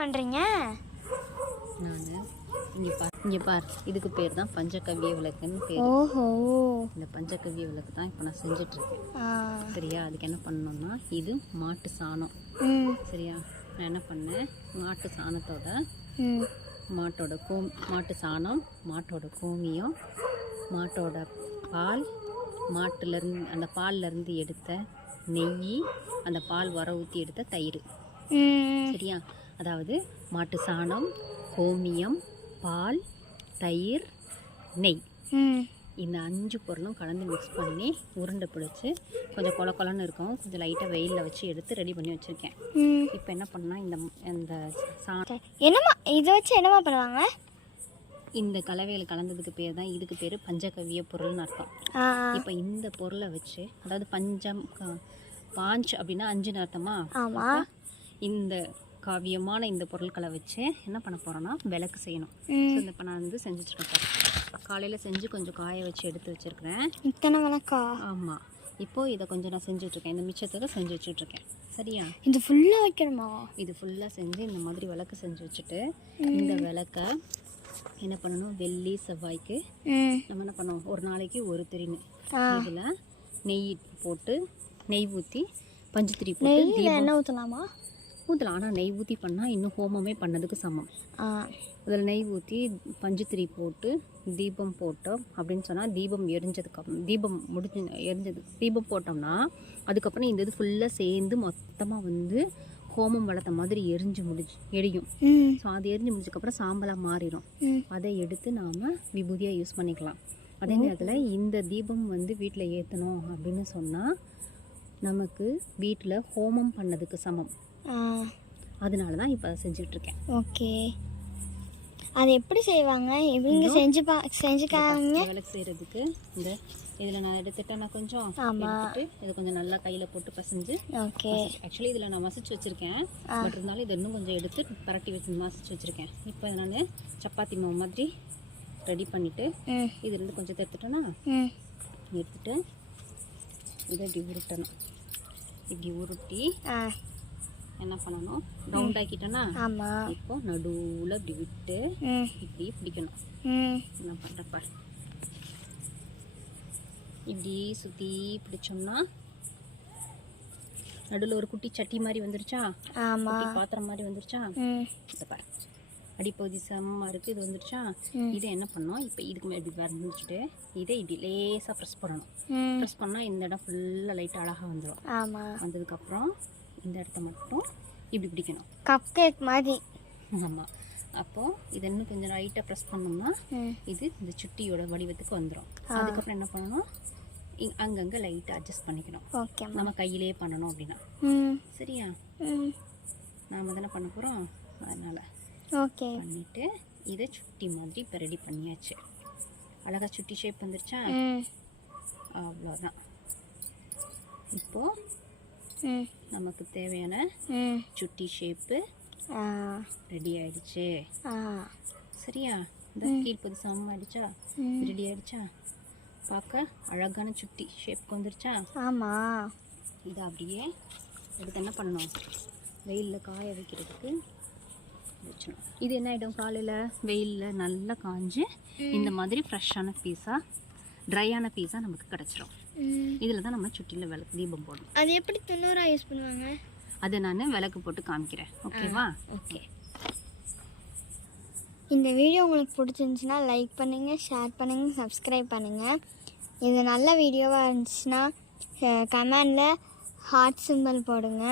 பண்ணுறீங்க? நான் இங்கே பார் இதுக்கு பேர் தான் பஞ்சகவ்ய விளக்குன்னு பேர். ஓஹோ, இந்த பஞ்சகவ்ய விளக்கு தான் இப்போ நான் செஞ்சிட்ருக்கேன். சரியா? அதுக்கு என்ன பண்ணணும்னா இது மாட்டு சாணம். சரியா? நான் என்ன பண்ணேன், மாட்டு சாணத்தோட மாட்டு சாணம், மாட்டோட கோமியம், மாட்டோட பால், மாட்டுலேருந்து அந்த பால்லேருந்து எடுத்த நெய், அந்த பால் வர ஊற்றி எடுத்த தயிர். சரியா? அதாவது மாட்டு சாணம், கோமியம், பால், தயிர், நெய், இந்த 5 பொருளும் கலந்து மிக்ஸ் பண்ணி உருண்டை பிடிச்சி கொஞ்சம் கொல கொலன்னு இருக்கும், கொஞ்சம் லைட்டாக வெயிலில் வச்சு எடுத்து ரெடி பண்ணி வச்சுருக்கேன். இப்போ என்ன பண்ணால் இந்த என்னம்மா இதை வச்சு என்னம்மா பண்ணுவாங்க? இந்த கலவையில் கலந்ததுக்கு பேர் தான், இதுக்கு பேர் பஞ்சகவ்ய பொருள்னு அர்த்தம். இப்போ இந்த பொருளை வச்சு, அதாவது பாஞ்ச் அப்படின்னா 5ன்னு அர்த்தமா? ஆமாம். இந்த காவியமான இந்த பொருட்களை வச்சு என்ன பண்ண போகிறோன்னா விளக்கு செய்யணும். இப்போ நான் வந்து செஞ்சுட்ருக்கேன். காலையில் செஞ்சு கொஞ்சம் காய வச்சு எடுத்து வச்சுருக்கிறேன். இத்தனை விளக்கா? ஆமாம். இப்போது இதை கொஞ்சம் நான் செஞ்சுட்ருக்கேன், இந்த மிச்சத்தோட செஞ்சு வச்சுட்ருக்கேன். சரியா? இது ஃபுல்லாக வைக்கணுமா? இது ஃபுல்லாக செஞ்சு இந்த மாதிரி விளக்கு செஞ்சு வச்சுட்டு, இந்த விளக்கை என்ன பண்ணணும், வெள்ளி செவ்வாய்க்கு நம்ம என்ன பண்ணுவோம், ஒரு நாளைக்கு ஒரு திரின்னு இதில் நெய் போட்டு, நெய் ஊற்றி பஞ்சுத்திரி போட்டு என்ன ஊற்றலாமா? ஊற்றலாம். ஆனால் நெய் ஊற்றி பண்ணால் இன்னும் ஹோமமே பண்ணதுக்கு சமம். அதில் நெய் ஊற்றி பஞ்சுத்திரி போட்டு தீபம் போட்டோம் அப்படின்னு சொன்னால், தீபம் எரிஞ்சதுக்கப்புறம், தீபம் போட்டோம்னா அதுக்கப்புறம் இந்த இது ஃபுல்லாக சேர்ந்து மொத்தமாக வந்து ஹோமம் வளர்த்த மாதிரி எரியும். ஸோ அது எரிஞ்சு முடிஞ்சதுக்கப்புறம் சாம்பலாக மாறிடும். அதை எடுத்து நாம் விபூதியாக யூஸ் பண்ணிக்கலாம். அதே நேரத்தில் இந்த தீபம் வந்து வீட்டில் ஏற்றணும் அப்படின்னு சொன்னால் நமக்கு வீட்டில் ஹோமம் பண்ணதுக்கு சமம். அதனால தான் இப்போ அதை செஞ்சுட்ருக்கேன். ஓகே, அது எப்படி செய்வாங்க? இவங்க செஞ்சுக்காங்க விளக்கு செய்கிறதுக்கு இந்த இதில் நான் எடுத்துட்டேன். நான் கொஞ்சம் எடுத்துட்டு இதை கொஞ்சம் நல்லா கையில் போட்டு பசைஞ்சு, ஓகே, ஆக்சுவலி இதில் நான் மசிச்சு வச்சுருக்கேன். பட் இருந்தாலும் இதை இன்னும் கொஞ்சம் எடுத்து பரட்டி வச்சு மசிச்சு வச்சுருக்கேன். இப்போ நான் சப்பாத்தி மாவு மாதிரி ரெடி பண்ணிவிட்டு இதுலேருந்து கொஞ்சம் எடுத்துட்டேன்னா எடுத்துட்டு இதை இப்படி உருட்டணும். இப்படி உருட்டி என்ன பண்ணணும், ரவுண்ட் ஆக்கிட்டேன்னா இப்போ நடுவில் இப்படி விட்டு இப்படி பிடிக்கணும். என்ன பண்ணுறப்ப இப்படி சுற்றி பிடிச்சோம்னா நடுவில் ஒரு குட்டி சட்டி மாதிரி வந்துருச்சா, குட்டி பாத்திரம் மாதிரி வந்துருச்சா, இதை பாரு அடிப்பகுதி செம்மாக இருக்குது, இது வந்துருச்சா. இதை என்ன பண்ணோம், இப்போ இதுக்கு மேலே இப்படி வந்துச்சுட்டு இதை இப்படி லேசாக ப்ரெஸ் பண்ணணும். ப்ரெஸ் பண்ணால் இந்த இடம் ஃபுல்லாக லைட்டாக அழகாக வந்துடும். வந்ததுக்கப்புறம் இந்த இடத்த மட்டும் இப்படி பிடிக்கணும், கப் கேக் மாதிரி. ஆமாம். அப்போது இதை இன்னும் கொஞ்சம் லைட்டாக ப்ரெஸ் பண்ணோம்னா இது இந்த சுட்டியோட வடிவத்துக்கு வந்துடும். அதுக்கப்புறம் என்ன பண்ணணும், அங்கங்கே லைட்டாக அட்ஜஸ்ட் பண்ணிக்கணும். நம்ம கையிலே பண்ணணும் அப்படின்னா. சரியா? நாம் தானே பண்ண போகிறோம், அதனால் பண்ணிவிட்டு இதை சுட்டி மாதிரி இப்போ ரெடி பண்ணியாச்சு. அழகாக சுட்டி ஷேப் வந்துருச்சா, அவ்வளோதான். இப்போது நமக்கு தேவையான சுட்டி ஷேப்பு ரெடி ஆயிடுச்சு. சரியா? இந்த கீழ்ப்பது சமம் ஆயிடுச்சா, ரெடி ஆயிடுச்சா, பார்க்க அழகான சுட்டி ஷேப்புக்கு வந்துருச்சா. ஆமாம். இதை அப்படியே எடுத்து என்ன பண்ணணும், வெயிலில் காய வைக்கிறதுக்கு வச்சிடணும். இது என்ன ஆகிடும், காலையில் வெயிலில் நல்லா காஞ்சு இந்த மாதிரி ஃப்ரெஷ்ஷான பீஸாக, ட்ரையான பீஸாக நமக்கு கிடச்சிரும். இதில் தான் நம்ம சுட்டியில் விளக்கு தீபம் போடணும். அது எப்படி 90 யூஸ் பண்ணுவாங்க? அதை நான் விளக்கு போட்டு காமிக்கிறேன். ஓகேவா? ஓகே. இந்த வீடியோ உங்களுக்கு பிடிச்சிருந்துச்சுன்னா லைக் பண்ணுங்கள், ஷேர் பண்ணுங்கள், சப்ஸ்கிரைப் பண்ணுங்கள். இது நல்ல வீடியோவாக இருந்துச்சுன்னா கமெண்டில் ஹார்ட் சிம்பிள் போடுங்க.